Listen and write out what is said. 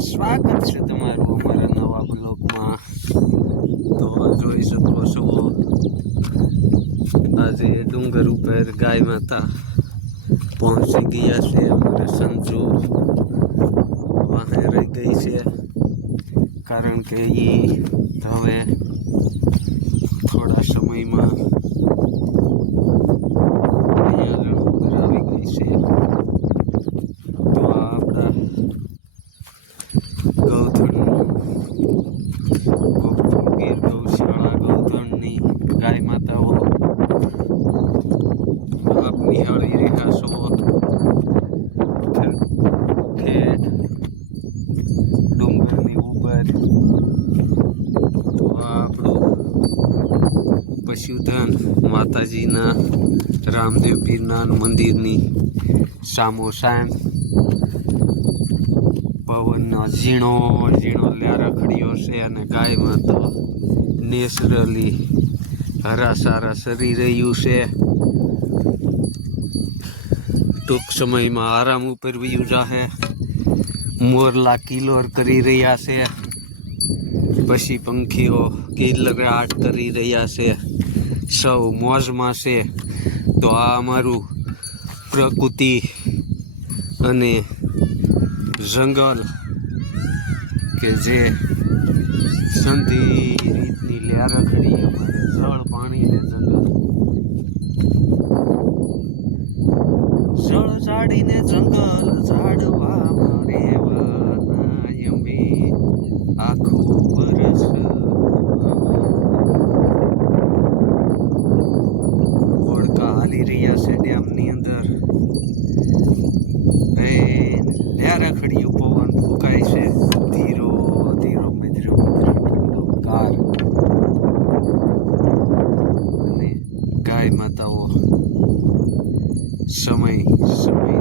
સ્વાગત છે તમારું અમારા નવા બ્લોગમાં. તો જોઈ શકો છો. આજે ડુંગર ઉપર ગાય માતા પહોંચી ગયા છે. અમારે સંજુ વાહે રહી ગઈ છે. કારણ કે એ હવે થોડા સમયમાં અહીંયા આગળ ઉપર આવી ગઈ છે તો આ આપણા ગૌધનનું ગોકુળ ગીર ગૌશાળા ગૌધનની ગાય માતાઓ આપ નિહાળી રહ્યા છો ઠેઠ ડુંગરની ઉપર તો આપણું પશુધન માતાજીના રામદેવ પીરના મંદિરની સામો સામ પવનનો ઝીણો ઝીણો લ્યારખડીઓ છે અને ગાયમાં તો નેચરલી હરા સારા સરી રહ્યું છે. ટૂંક સમયમાં આરામ ઉપર વયું જાહે. મોરલા કિલોર કરી રહ્યા છે. પછી પંખીઓ કિલગડાટ કરી રહ્યા છે. સૌ મોજમાં છે. તો આ અમારું પ્રકૃતિ અને જંગલ કે જે સંધિ રીતની લ્યારખડી અમારે જળ, પાણી ને જંગલ. જળ ઝાડીને જંગલ ઝાડવામાં રહેવાના અમે આખું હાલી રહ્યા છે ડેમની અંદર. એ લ્યારખડીયું પવન ફૂંકાય છે. ધીરો ધીરો મધુરો મધુરો ગાર અને ગાય માતાઓ. સમય સમય.